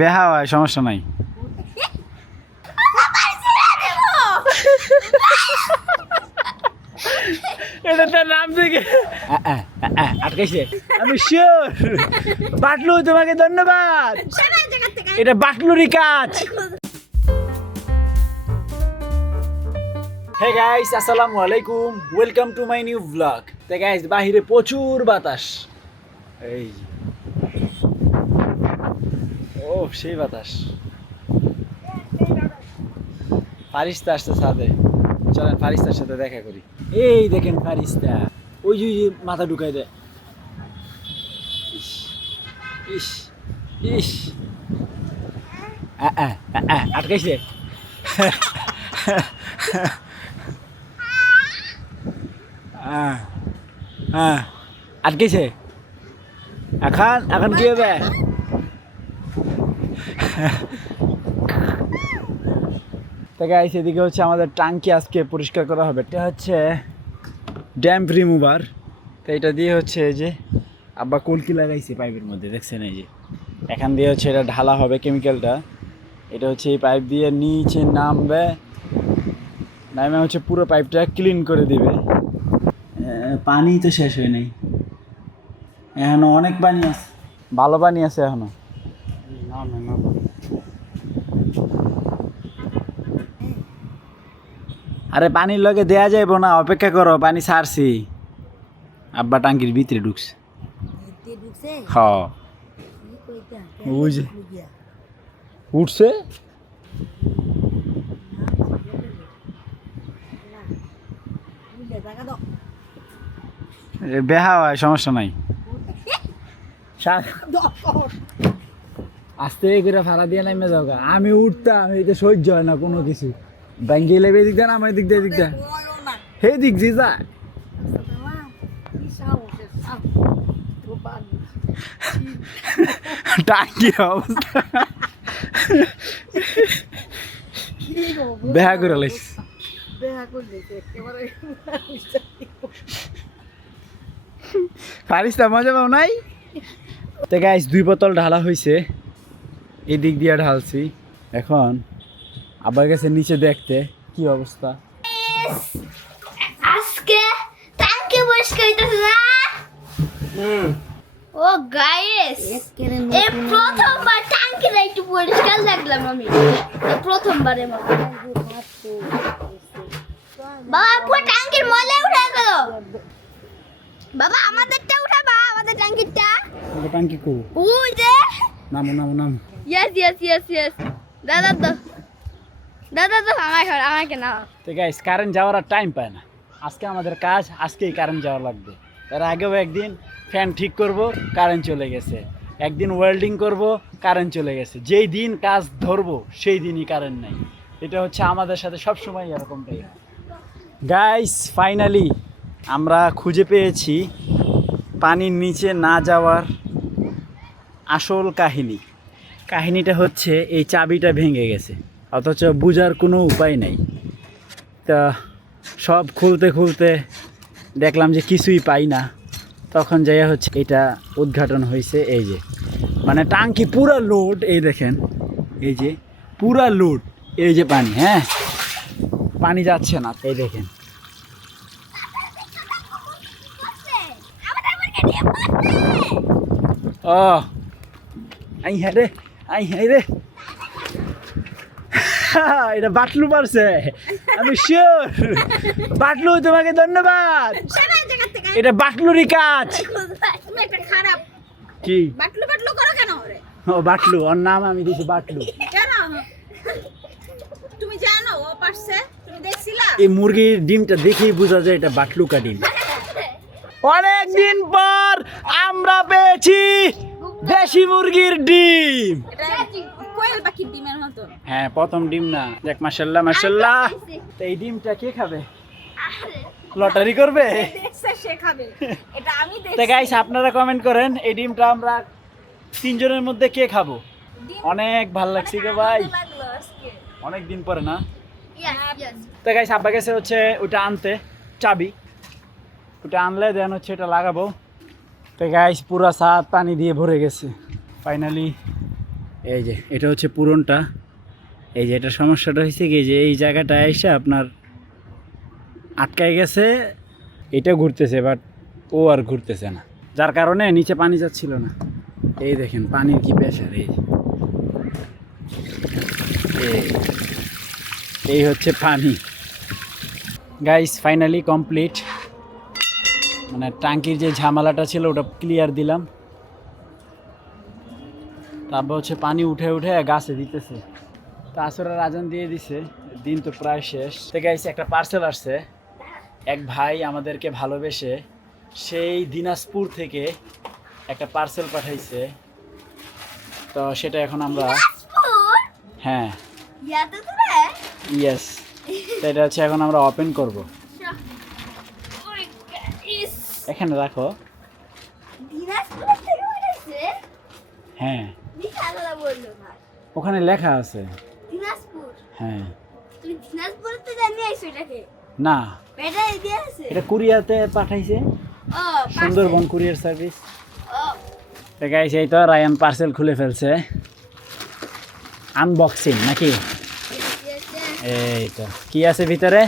বেহা হয়, সমস্যা নাই। এটা তার নাম থেকে আটকাইছে। আমি শিওর বাটলু, তোমাকে ধন্যবাদ। এটা বাটলুরই কাজ। হে গাইস, আসসালামু আলাইকুম, welcome to my new blog. তো গাইস, বাহিরে প্রচুর বাতাস। এই ও সেই বাতাস। ফারিস্তা আসছে ছাদে, চলেন ফারিস্তার সাথে দেখা করি। এই দেখেন ফারিস্তা, ওই যে মাথা ঢুকাই দেয়। ইস ইস ইস, আটকাইছে। আটকেছে। এখন এখন কি হবে? গাইস, এদিকে হচ্ছে আমাদের টাঙ্কি আজকে পরিষ্কার করা হবে। এটা হচ্ছে ড্যাম্প রিমুভার। তো এটা দিয়ে হচ্ছে এই যে আব্বা কলকি লাগাইছে পাইপের মধ্যে, দেখছেন? এই যে এখান দিয়ে হচ্ছে এটা ঢালা হবে কেমিক্যালটা। এটা হচ্ছে এই পাইপ দিয়ে নিচে নামবে, নামে হচ্ছে পুরো পাইপটা ক্লিন করে দিবে। পানি তো শেষ হয় নাই, এখনো অনেক পানি আছে, ভালো পানি আছে এখনো। আরে পানির লগে দেয়া যাইব না, অপেক্ষা করো, পানি ছাড়ছি। আব্বা টাঙ্কির ভিতরে ঢুকছে। হ্যাঁ, ওই যে উঠছে। বেহা হয়, সমস্যা নাই। আস্তে করে ভাড়া দিয়ে নামে যাও। আমি উঠতাম, এই যে সহ্য হয় না কোনো কিছু। ব্যাঙ্গে লেবে দিক দেন, আমার দিক দিয়ে দিক দেন, হে দিক দিয়ে যা। টাঙ্কি অবস্থা বেহা করে লাইস। ফারিস্তা মজা পাও নাই? তো গাইস, 2 বোতল ঢালা হয়েছে, এই দিক দিয়ে ঢালছি। এখন আবার গেছে নিচে দেখতে কি অবস্থা। আজকে টাঙ্কি পরিষ্কার হইতাছে না। ও গাইস, এই প্রথমবার টাঙ্কিটা একটু পরিষ্কার লাগলাম আমি, এই প্রথমবারের মতো। বাবা পুরো টাঙ্কির ময়লা উঠে গেল। বাবা আমাদেরটা উঠাবা, আমাদের টাঙ্কিটা। ওটা টাঙ্কি কো? ওই যে নামো নামো নামো। ইয়েস দাদা তো আমাকে না। তো গাইস, কারেন্ট যাওয়ার আর টাইম পায় না। আজকে আমাদের কাজ, আজকেই কারেন্ট যাওয়া লাগবে। এর আগেও একদিন ফ্যান ঠিক করব, কারেন্ট চলে গেছে। একদিন ওয়েল্ডিং করব, কারেন্ট চলে গেছে। যেই দিন কাজ ধরবো সেই দিনই কারেন্ট নাই। এটা হচ্ছে আমাদের সাথে সবসময় এরকমটাই। গাইস, ফাইনালি আমরা খুঁজে পেয়েছি পানির নিচে না যাওয়ার আসল কাহিনী। কাহিনীটা হচ্ছে এই চাবিটা ভেঙে গেছে, অথচ বোঝার কোনো উপায় নাই। তা সব খুলতে খুলতে দেখলাম যে কিছুই পাই না। তখন যাই হচ্ছে এটা উদ্ঘাটন হয়েছে। এই যে মানে টাঙ্কি পুরা লোড, এই দেখেন, এই যে পুরা লোড। এই যে পানি, হ্যাঁ পানি যাচ্ছে না, এই দেখেন। ও আই হ্যাঁ রে এটা বাটলু পারছে। আমি শিওর বাটলু, তোমাকে ধন্যবাদ। এটা বাটলুরই কাজ। কি বাটলু করো কেন রে? ও বাটলু, ওর নাম আমি দিয়েছি বাটলু। কেন? তুমি জানো ও পারছে? তুমি দেখছিলা? এই মুরগির ডিমটা দেখেই বোঝা যায় এটা বাটলুকা ডিম। অনেকদিন পর আমরা পেয়েছি দেশি মুরগির ডিম। এটা কোয়েল পাখির ডিমের মতো। হ্যাঁ, প্রথম ডিম না। দেখ, মাশাআল্লাহ মাশাআল্লাহ। তো এই ডিমটা কে খাবে? লটারি করবে? দেখছে সে খাবে। এটা আমি তো দেখছি। গাইস, আপনারা কমেন্ট করেন এই ডিমটা আমরা 3 জনের মধ্যে কে খাবো। অনেক ভালো লাগছে গো ভাই, লাগলো আজকে। অনেক দিন পরে না। ইয়েস তো গাইস, আব্বা গেছে হচ্ছে ওটা আনতে, চাবি। ওটা আনলে দেন হচ্ছে এটা লাগাবো। তো গাইস, পুরা ছাদ পানি দিয়ে ভরে গেছে। ফাইনালি এই যে এটা হচ্ছে পুরনটা। এই যে এটা সমস্যাটা হয়েছে কি যে এই জায়গাটা এসে আপনার আটকায় গেছে, এটা ঘুরতেছে বাট ও আর ঘুরতেছে না, যার কারণে নিচে পানি যাচ্ছিল না। এই দেখেন পানির কি প্রেশার। এই হচ্ছে পানি। গাইস ফাইনালি কমপ্লিট, মানে ট্যাঙ্কির যে ঝামেলাটা ছিল ওটা ক্লিয়ার দিলাম। তারপর হচ্ছে পানি উঠে উঠে গাছে দিতেছে। তো আসরের আজান দিয়ে দিছে, দিন তো প্রায় শেষ। তো গাইস একটা পার্সেল আসছে, এক ভাই আমাদেরকে ভালোবেসে সেই দিনাজপুর থেকে একটা পার্সেল পাঠাইছে। তো সেটা এখন আমরা হ্যাঁ ইয়েস, তো এটা হচ্ছে এখন আমরা ওপেন করব। এখানে রাখো। হ্যাঁ ওখানে লেখা আছে। হ্যাঁ না এটা কুরিয়াতে পাঠাইছে, সুন্দরবন কুরিয়ার সার্ভিস। গাইস এই তো রায়ান পার্সেল খুলে ফেলছে, আনবক্সিং নাকি? এই তো কি আছে ভিতরে,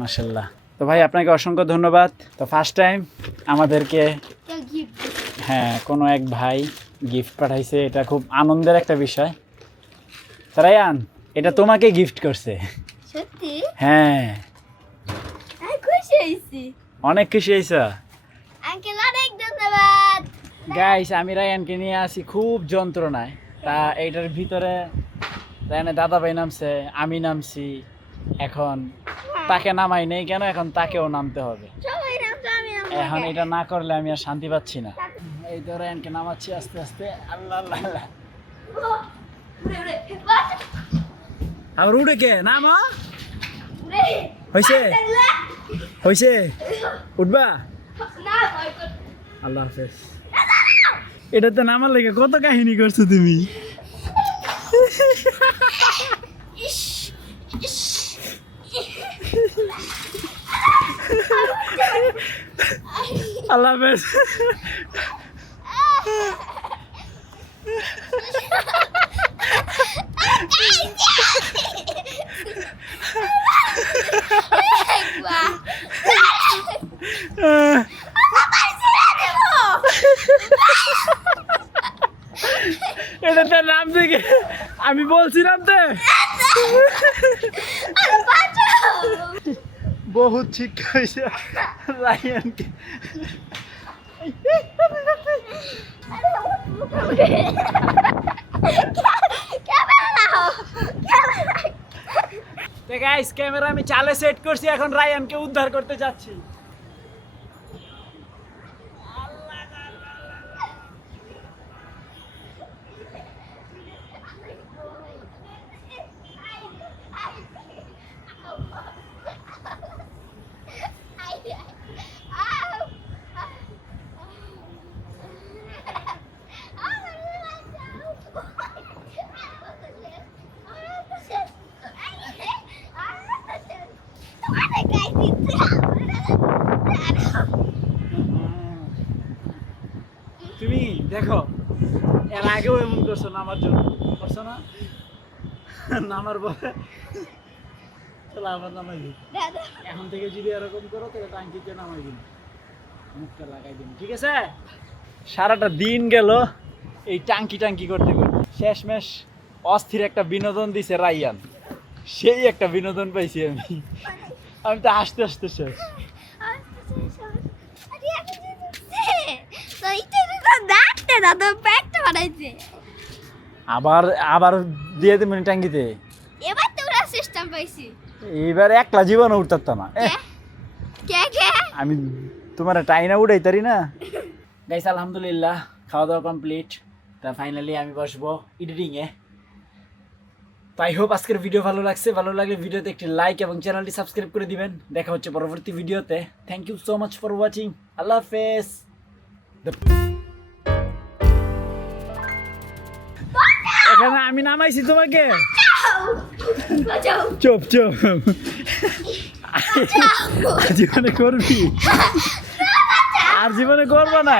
মাশাআল্লাহ। তো ভাই আপনাকে অসংখ্য ধন্যবাদ। তো ফার্স্ট টাইম আমাদেরকে হ্যাঁ কোনো এক ভাই গিফট পাঠাইছে, এটা খুব আনন্দের একটা বিষয়। তো রায়ান এটা তোমাকে গিফট করছে। সত্যি? হ্যাঁ খুশি হয়েছি, অনেক খুশি হয়েছ। আঙ্কেল অনেক ধন্যবাদ। গাইস আমি রায়ানকে নিয়ে আসি খুব যন্ত্রণায়। তা এইটার ভিতরে রায়ানের দাদা ভাই নামছে, আমি নামছি, এখন তাকে নামাই নেই কেন, এখন তাকেও নামতে হবে। এখন এটা না করলে আমি আর শান্তি পাচ্ছি না। এই তো রায়ানকে নামাচ্ছি আস্তে আস্তে। আল্লাহ আল্লাহ আল্লাহ, আর উড়ে কে নামা হয়েছে হয়েছে উঠবা। আল্লাহ হাফেজ। এটা তো নামার লেগে কত কাহিনী করছো তুমি। আল্লাহ হাফেজ। এটা তো নাম থেকে আমি বলছিলাম তো বহুত শিক্ষা হয়েছে রায়ানকে। গাইস ক্যামেরা আমি চালে সেট করছি, এখন রায়ানকে উদ্ধার করতে যাচ্ছি। তুমি দেখো এর আগেও এমন করছো নামার জন্য, করছো না? নামার পরে চলো আবার নামাই দিই। এখন থেকে যদি এরকম করো তাহলে টাঙ্কিতে নামাই দিন, মুখটা লাগাই দিন, ঠিক আছে? সারাটা দিন গেল এই টাঙ্কি টাঙ্কি করতে করতে, শেষমেশ অস্থির একটা বিনোদন দিছে রায়ান। সেই একটা বিনোদন পাইছি আমি, আমি তো হাসতে হাসতে শেষ। আবার আবার দিয়ে দেবেন টাঙ্কিতে। এবার তো ওরা সিস্টেম পাইছি, এইবার একলা জীবনে উঠতাম না। আমি তোমার টাইনা উঠাইতারি না। গাইস আলহামদুলিল্লাহ খাওয়া দাওয়া কমপ্লিট। তা ফাইনালি আমি বসবো এডিটিংয়ে। তো আই হোপ আজকের ভিডিও ভালো লাগছে, ভালো লাগলে ভিডিওতে একটি লাইক এবং চ্যানেলটি সাবস্ক্রাইব করে দিবেন। দেখা হচ্ছে পরবর্তী ভিডিওতে। Thank you so much for watching. আল্লাহ হাফেজ। এখানে আমি নামাইছি তোমাকে। চুপ চুপ, জীবনে করবি আর জীবনে করবো না।